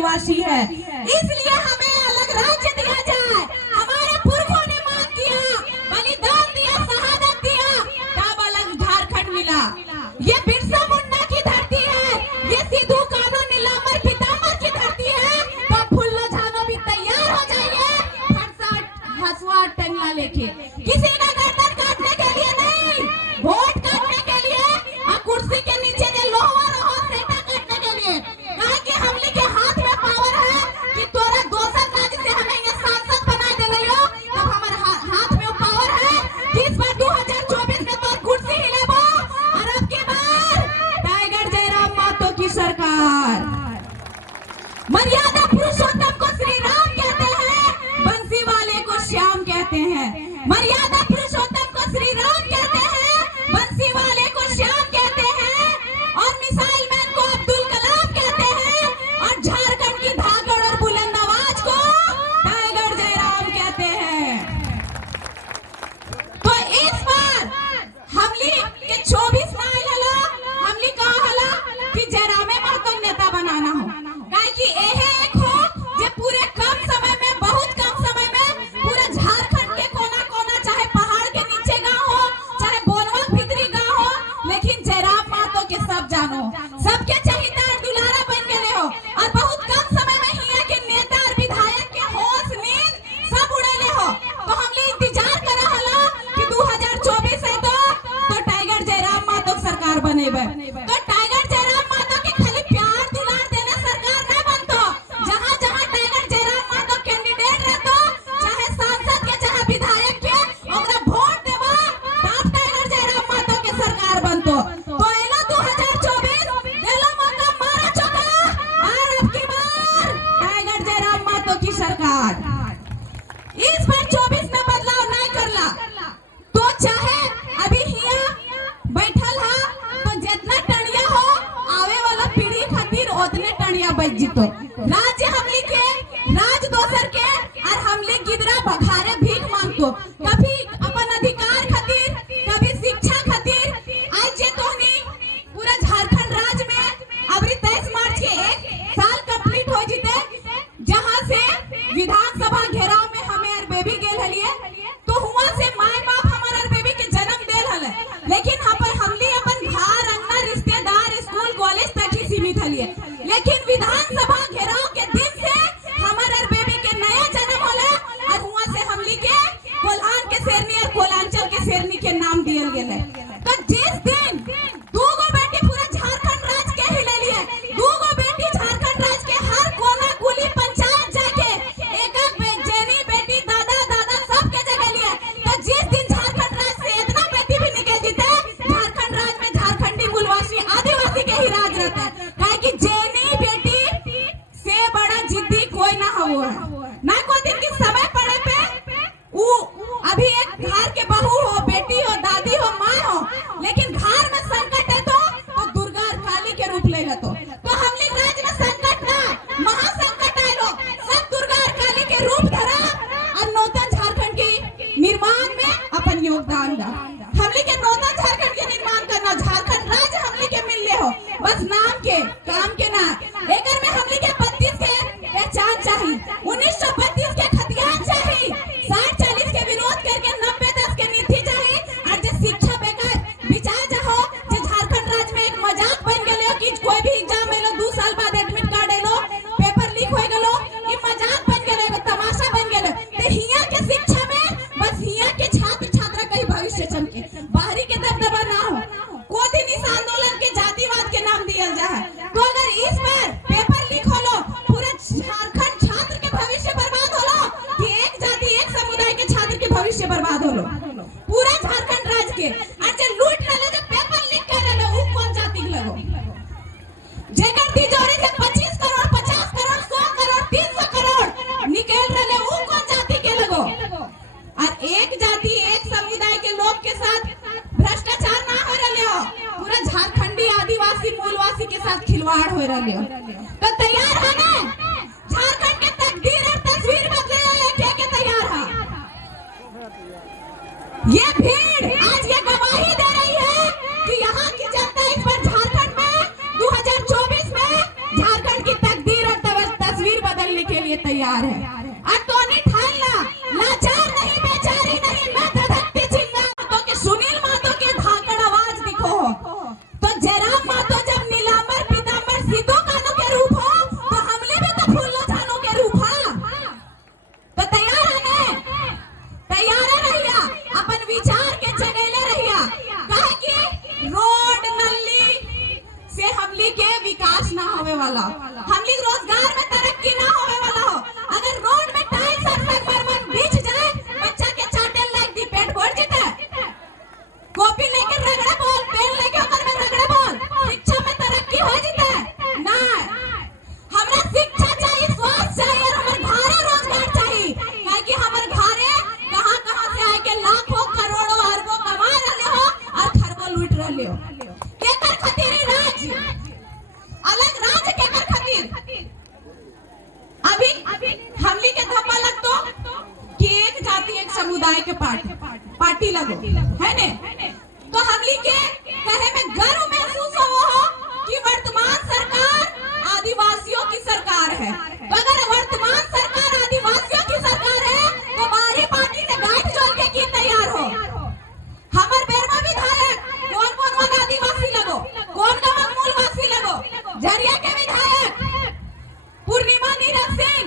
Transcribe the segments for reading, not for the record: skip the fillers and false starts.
मूलवासी है, इसलिए हमें अलग राज्य दिया जाए। हमारे पुरखों ने मांग किया, बलिदान दिया, शहादत दिया, तब अलग झारखंड मिला। ये बिरसा मुंडा की धरती है, ये सिद्धू कान्हू नीलांबर पीताम्बर की धरती है। तो फुल्लो झानो भी तैयार हो जाइए, हसुआ टंगला लेके, किसी का गर्दन काटने के लिए नहीं, वोट काटने के लिए और कुर्सी के नीचे के लोहा रहो सेटा काटने के लिए। कहा कि हमले के हाथ में पावर है कि तोरा दोसर राज्य से हमें ये सांसद बना दे रही हो, तब हमारे हाथ में पावर है कि इस बार 2024 में तोर कुर्सी हिलेबो और अब की बार टाइगर जयराम मातो की सरकार। मर्यादा पुरुषोत्तम को श्री राम कहते हैं, बंसी वाले को श्याम कहते हैं। मर्यादा पुरुषोत्तम को श्री राम कहते हैं, बंसी वाले को श्याम कहते हैं, और मिसाइल मैन को अब्दुल कलाम कहते हैं, और झारखंड की भागड़ और बुलंद आवाज को टाइगर जयराम कहते हैं। तो इस बार हमली के 24 में आयल हलो, हमली कहा हला कि जयरामे महतो नेता बनाना हो, काहे कि एहे एक हो जे पूरे कम समय में, बहुत कम समय में पूरे झारखंड के कोना कोना, चाहे पहाड़ के नीचे गांव हो, चाहे बोनवल भीतरी गांव हो, लेकिन जयराम महतो के सब जानो, सबके चहिता और दुलारा बन गए हो, और बहुत कम समय में हिया के नेता और विधायक के होश नींद सब उड़ेले हो। तो हमले इंतजार करा हला कि 2024 है तो टाइगर जयराम महतो सरकार बनेबे। तो टाइगर जयराम महतो के खाली प्यार दुलार देने सरकार ना बनतो, जहां जहां टाइगर जयराम महतो कैंडिडेट रहतो, चाहे सांसद के चाहे विधायक के, ओकरा वोट देबो तब टाइगर जयराम महतो के सरकार बनतो। तो एलो 2024 देलो मौका, मारा चौका, और अब की बार टाइगर जयराम महतो की सरकार। इस बार 24 में बदलाव नहीं करला तो चाहे अभी हिया बैठल हा तो जितना टणिया हो आवे वाला पीढ़ी खातिर उतने टणिया बच जितो। राज्य हमली के, राज दोसर के, और हमली गिदरा बघारे भीख मांगतो, कभी अपन अधिकार खातिर, कभी शिक्षा खातिर। आज जे तोहनी पूरा झारखंड राज्य में अबरी 23 मार्च के 1 साल कंप्लीट हो जिते, जहां से विधानसभा घेराव में हमें और बेबी गेल हलिए, तो हुआ से माय बाप हमार और बेबी के जन्म देल हले, लेकिन हमली अपन घर अंगना रिश्तेदार स्कूल कॉलेज तक ही सीमित हलिए। लेकिन विधानसभा घेराव के दिन से हमार और बेबी के नया जन्म होला, और हुआ से हमली के कोल्हान के शेरनी और कोलांचल के शेरनी के नाम दियल गेले। तो जिस दिन दूगो बेटी पूरा झारखंड राज्य के ही ले लिए, दूगो बेटी झारखंड राज्य के हर कोना कुली पंचायत जाके एक जेनी बेटी दादा दादा सबके जगह लिए। तो जिस दिन झारखंड राज्य से इतना बेटी भी निकल जीते, झारखंड राज्य में झारखंडी मूलवासी आदिवासी के ही राज रहता है, काहे कि जेनी बेटी से बड़ा जिद्दी कोई ना हो, ना कोई दिन की समय पड़े पे अभी एक घर के बहू हो, बेटी हो, दादी हो, माँ हो, लेकिन घर में संकट है तो दुर्गा और काली के रूप ले लेतो। तो हमले राज्य में संकट ना, महासंकट आए लोग, सब दुर्गा और काली के रूप धरा और नूतन झारखंड के निर्माण में अपन योगदान दा। हमले के नूतन झारखंड के निर्माण करना, झारखंड राज्य हमले के मिलले हो, बस नाम के, काम के ना। एकर में हमले के 32 के पहचान चाहिए, 1932 के खतियान चाहिए, 60-40 के विरोध करके 90-10 के नीति चाहिए, और जो शिक्षा बेकार विचार जा हो, जो झारखंड राज्य में एक मजाक बन गेले हो कि कोई भी एग्जाम एलो 2 साल बाद एडमिट कार्ड एलो, पेपर लीक हो गेलो, ई मजाक बन गेले, तमाशा बन गेले। ते हिया के शिक्षा में बस हिया के छात्र छात्रा का ही भविष्य चमके, बाहरी के दबदबा ना हो, को दिन इस आंदोलन के जातिवाद के नाम दिया जाए। तो अगर इस बार पेपर लीक होलो, पूरे झारखंड छात्र के भविष्य बर्बाद होलो, कि एक जाति एक समुदाय के छात्र के भविष्य बर्बाद होलो, पूरा झारखंड राज्य के। और जो लूट रहे, जो पेपर लीक कर रहे, वो कौन जाति के लगो, जेकर तिजोरी से 25 करोड़ 50 करोड़ 100 करोड़ 300 करोड़ निकल रहे, वो कौन जाति के लगो। और एक जाति एक समुदाय के लोग के साथ भ्रष्टाचार ना हो रहे हो, पूरा झारखंडी आदिवासी मूलवासी के साथ खिलवाड़ हो रहे हो। तो तैयार है ना, झारखंड के तकदीर और तस्वीर बदले लेके के तैयार है। ये भीड़ आज ये गवाही दे रही है कि यहाँ की जनता इस बार झारखंड में 2024 में झारखंड की तकदीर और विकास ना होवे वाला हो, हमली रोजगार में तरक्की ना होवे वाला हो। अगर रोड में टाइल्स और संगमरमर बिछ जाए, बच्चा के चाटे लायक दी पेट भर जीते। कॉपी लेके रगड़े बोल, पेन लेके ओकर में रगड़े बोल, शिक्षा में तरक्की हो जीते ना। हमरा शिक्षा चाहिए, स्वास्थ्य चाहिए, और हमर घरे रोजगार चाहिए, काहे हमर घरे कहां-कहां से आए के लाखों करोड़ों अरबों कमा रहले हो और खरबों लूट रहले हो। केकर खातिर राज्य, अलग राज्य केकर खातिर? अभी हमली के धब्बा लगतो कि एक जाति एक समुदाय के पार्टी लगो है ने, तो हमली के कहे में गर्व महसूस हो कि वर्तमान सरकार आदिवासियों की सरकार है। तो अगर वर्तमान सरकार आदिवासियों की सरकार है, तो बाहरी पार्टी से गांठ जोड़ के की तैयार हो। हमर बेरवा विधायक कौन कौन आदिवासी लगो, कौन कौन मूलवासी लगो। झरिया के विधायक पूर्णिमा नीरज सिंह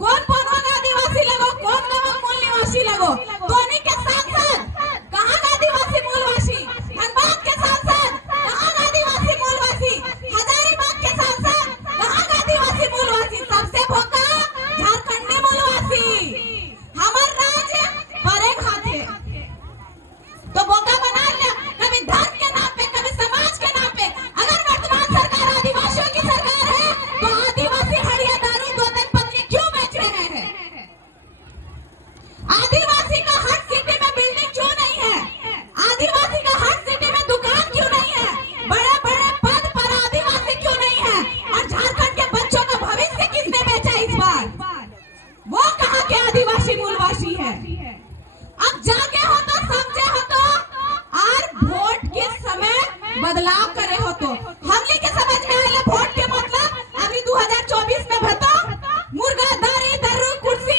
कौन आदिवासी लगो, कौन मूल निवासी लगो। धोनी के सांसद कहाँ आदिवासी मूलवासी, धनबाद के सांसद कहाँ आदिवासी मूलवासी, हजारीबाग के सांसद कहाँ आदिवासी मूलवासी। सबसे भोका झारखंडी मूलवासी। हमार राज्य बड़े खाते तो बोका बना लिया, कभी धर्म के नाम पे, कभी समाज के नाम पे। अगर वर्तमान सरकार आदिवासियों की सरकार है, तो आदिवासी हड़िया दारू दो दिन पत्नी क्यों बेच रहे हैं? आदिवासी का हर सिटी में बिल्डिंग क्यों नहीं है? आदिवासी का हर सिटी में दुकान क्यों नहीं है? बड़े बड़े पद पर आदिवासी क्यों नहीं है? और झारखंड के बच्चों का भविष्य किसने बेचा इस बार? वो कहाँ के आदिवासी मूलवासी है? अब जागे हो तो समझे हो तो, और वोट के समय बदलाव करे हो तो हमली के समझ में आए वोट के मतलब अभी 2024 में भतो मुर्गा दारी दर्रू कुर्सी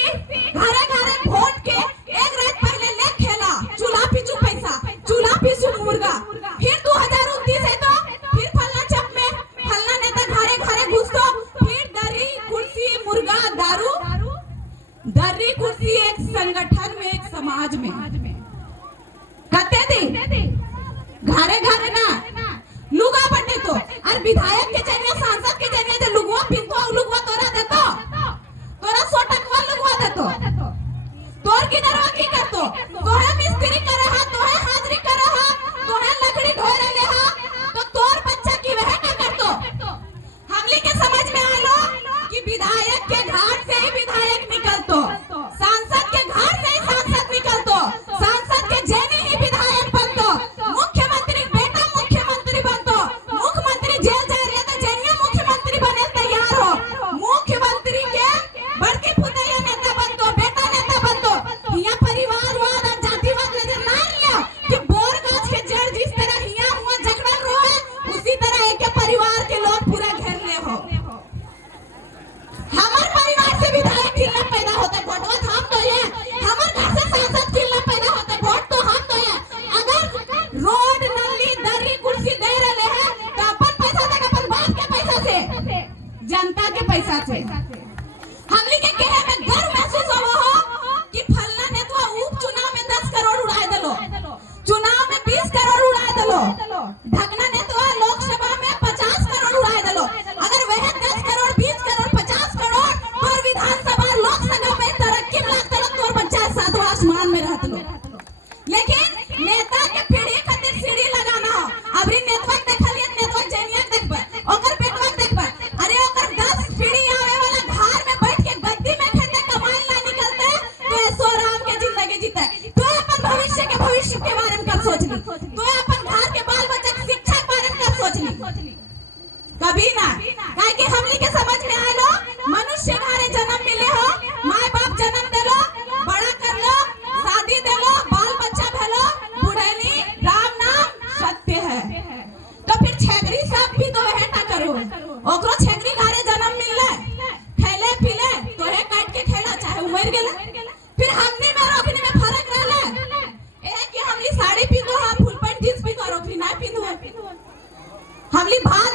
घरे घरे वोट के एक रात पहले ले खेला, चूल्हा पीछू पैसा, चूल्हा पीछू मुर्गा। फिर 2029 है तो फिर फलना चप में फलना नेता घरे घरे घुसतो, फिर दरी कुर्सी मुर्गा दारू। दर्री कुर्सी एक संगठन में, एक समाज में कते दी घरे घरे ना लुगा बटे तो, और विधायक के जरिए सांसद के जरिए जो लुगवा पिंतो लुगवा तोरा देतो, तोरा 100 टकवा लुगवा देतो, तोर की दरवा की करतो, तोहे मिस्त्री करे हा, तोहे हाजरी करे हा, तोहे लकड़ी ढोरे ले हा, तो तोर बच्चा की वह का करतो। हमली के समझ में आलो कि विधायक के घाट से ही विधायक निकलतो, सांसद के घाट से ही सांसद निकलतो, सांसद के जेने ही विधायक बनतो, मुख्यमंत्री बेटा मुख्यमंत्री बनतो, मुख्यमंत्री जेल जा रहे तो जेनिया मुख्यमंत्री बने तैयार हो, मुख्यमंत्री के बड़की पुतैया नेता बनतो, बेटा नेता बनतो। हिया परिवारवाद और जातिवाद नजर ना लियो कि बोर गाछ के जड़ जिस तरह हिया हुआ झगड़ा रोए, उसी तरह एक परिवार के लोग पूरा घेर ले हो। हमार परिवार से विधायक कितना पैदा होता है, वोट हम तो ये, हमार घर से सांसद कितना पैदा होता है, वोट तो हम तो ये। अगर रोड नली दरी कुर्सी दे रहे हैं तो अपन पैसा देगा, अपन बाप के पैसा से, जनता के पैसा से। हमली के कहे में गर्व महसूस हो कि फलना ने तो उपचुनाव में 10 करोड़ उड़ा देलो, चुनाव में 20 करोड़ उड़ा देलो, ढकना ने तो लोकसभा में 50 करोड़ उड़ा देलो। अगर वह 10 करोड़ 20 करोड़ 50 करोड़ और विधानसभा लोकसभा में तरक्की में लगता तोर बच्चा सातवां आसमान में रहत लो। लेकिन नेता के पीढ़ी खातिर सीढ़ी लगाना हो, अभी नेतवा देखलिए, नेतवा जेनिया देखबे, ओकर बेटवा देखबे, अरे ओकर 10 पीढ़ी आवे वाला घर में बैठ के गद्दी में खेते कमाई ना निकलते तो ऐसो राम के जिंदगी जीते। तो अपन भविष्य के बारे में कब सोचली? तो अपन घर के बाल बच्चा की शिक्षा के बारे में कब सोचली? कभी ना। काहे कि हमली के समझ में आलो मनुष्य घरे जन्म मिले हो, माय बाप जन्म देलो, बड़ा करलो, शादी देलो, बाल बच्चा भेलो, बुढ़ैली, राम नाम सत्य है। तो फिर छेगरी सब भी तो है ना करो, ओकरो छेगरी घरे जन्म मिलले, खेले पीले तो है काट के खेला, चाहे उमर गेले। फिर हमनी में रोकनी में फर्क रहले, ए कि हमली साड़ी पिंदो, हम फुल पैंट जींस पिंदो, रोकनी ना पिंदो। हमली भात